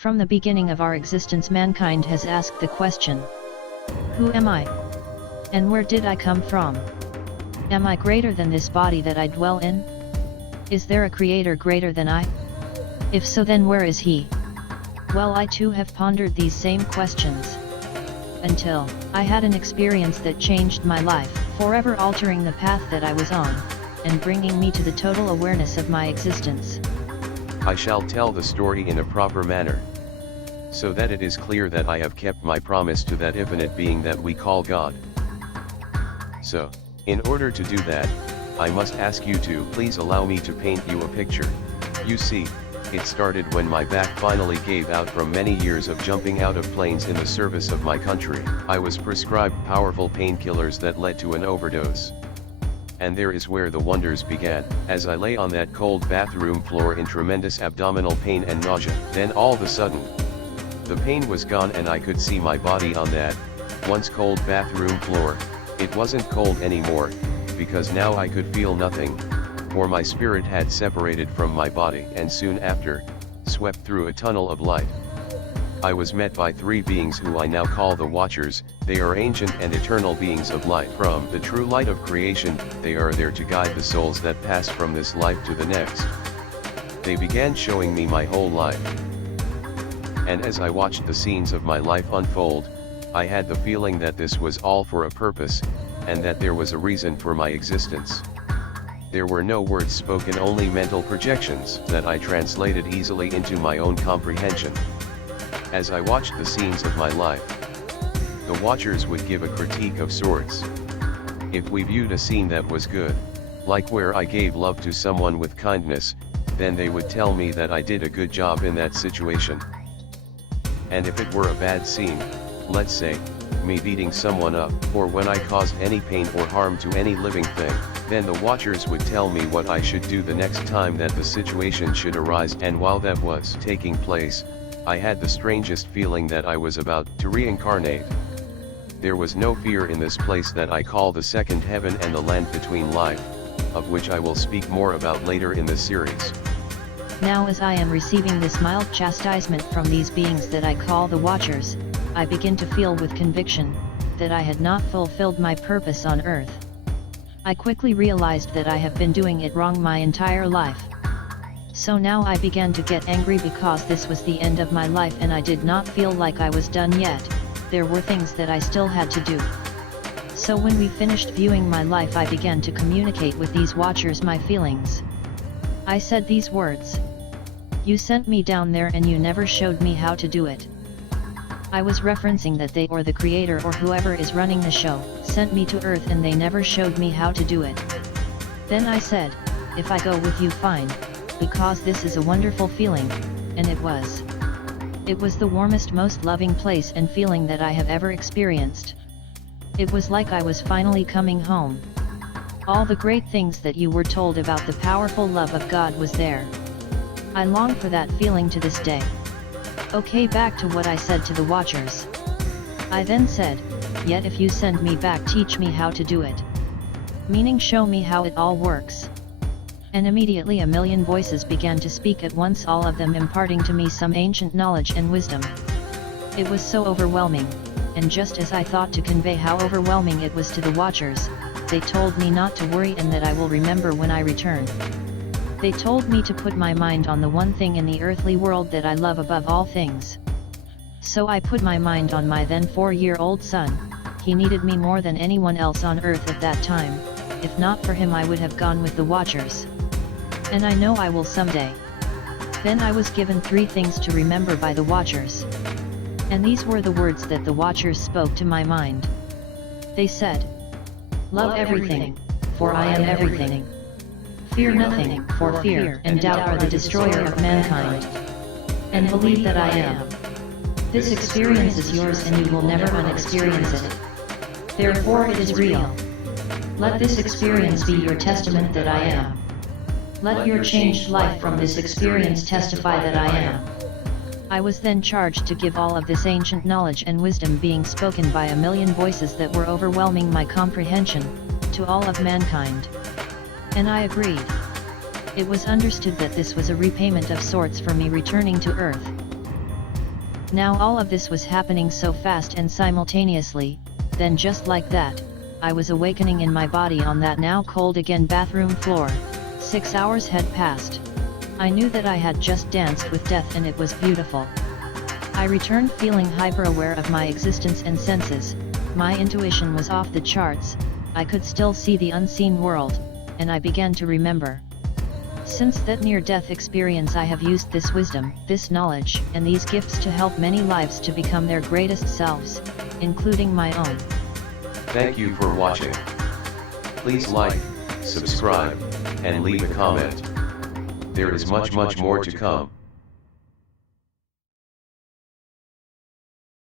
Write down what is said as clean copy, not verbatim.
From the beginning of our existence, mankind has asked the question, who am I? And where did I come from? Am I greater than this body that I dwell in? Is there a creator greater than I? If so, then where is he? Well, I too have pondered these same questions. Until I had an experience that changed my life, forever altering the path that I was on, and bringing me to the total awareness of my existence. I shall tell the story in a proper manner, so that it is clear that I have kept my promise to that infinite being that we call God. So, in order to do that, I must ask you to please allow me to paint you a picture. You see, it started when my back finally gave out from many years of jumping out of planes in the service of my country. I was prescribed powerful painkillers that led to an overdose. And there is where the wonders began, as I lay on that cold bathroom floor in tremendous abdominal pain and nausea. Then all of a sudden, the pain was gone and I could see my body on that, once cold bathroom floor. It wasn't cold anymore, because now I could feel nothing, for my spirit had separated from my body and soon after, swept through a tunnel of light. I was met by three beings who I now call the Watchers. They are ancient and eternal beings of light from the true light of creation. They are there to guide the souls that pass from this life to the next. They began showing me my whole life. And as I watched the scenes of my life unfold, I had the feeling that this was all for a purpose, and that there was a reason for my existence. There were no words spoken, only mental projections that I translated easily into my own comprehension. As I watched the scenes of my life, the Watchers would give a critique of sorts. If we viewed a scene that was good, like where I gave love to someone with kindness, then they would tell me that I did a good job in that situation. And if it were a bad scene, let's say, me beating someone up, or when I caused any pain or harm to any living thing, then the Watchers would tell me what I should do the next time that the situation should arise. And while that was taking place, I had the strangest feeling that I was about to reincarnate. There was no fear in this place that I call the second heaven and the land between life, of which I will speak more about later in this series. Now, as I am receiving this mild chastisement from these beings that I call the Watchers, I begin to feel with conviction that I had not fulfilled my purpose on earth. I quickly realized that I have been doing it wrong my entire life. So now I began to get angry because this was the end of my life and I did not feel like I was done yet. There were things that I still had to do. So when we finished viewing my life, I began to communicate with these Watchers my feelings. I said these words: "You sent me down there and you never showed me how to do it." I was referencing that they, or the creator or whoever is running the show, sent me to earth and they never showed me how to do it. Then I said, if I go with you, fine, because this is a wonderful feeling, and it was. It was the warmest, most loving place and feeling that I have ever experienced. It was like I was finally coming home. All the great things that you were told about the powerful love of God was there. I long for that feeling to this day. Okay, back to what I said to the Watchers. I then said, yet if you send me back, teach me how to do it. Meaning, show me how it all works. And immediately a million voices began to speak at once, all of them imparting to me some ancient knowledge and wisdom. It was so overwhelming, and just as I thought to convey how overwhelming it was to the Watchers, they told me not to worry and that I will remember when I return. They told me to put my mind on the one thing in the earthly world that I love above all things. So I put my mind on my then 4-year-old son. He needed me more than anyone else on earth at that time. If not for him, I would have gone with the Watchers. And I know I will someday. Then I was given 3 things to remember by the Watchers. And these were the words that the Watchers spoke to my mind. They said, "Love everything, for I am everything. Fear nothing, for fear and doubt are the destroyer of mankind. And believe that I am. This experience is yours and you will never unexperience it. Therefore it is real. Let this experience be your testament that I am. Let your changed life from this experience testify that I am." I was then charged to give all of this ancient knowledge and wisdom being spoken by a million voices that were overwhelming my comprehension, to all of mankind. And I agreed. It was understood that this was a repayment of sorts for me returning to earth. Now all of this was happening so fast and simultaneously, then just like that, I was awakening in my body on that now cold again bathroom floor. 6 hours had passed. I knew that I had just danced with death and it was beautiful. I returned feeling hyper-aware of my existence and senses. My intuition was off the charts, I could still see the unseen world, and I began to remember. Since that near-death experience I have used this wisdom, this knowledge, and these gifts to help many lives to become their greatest selves, including my own. Thank you for watching. Please like, subscribe, and leave a comment. There is much more to come.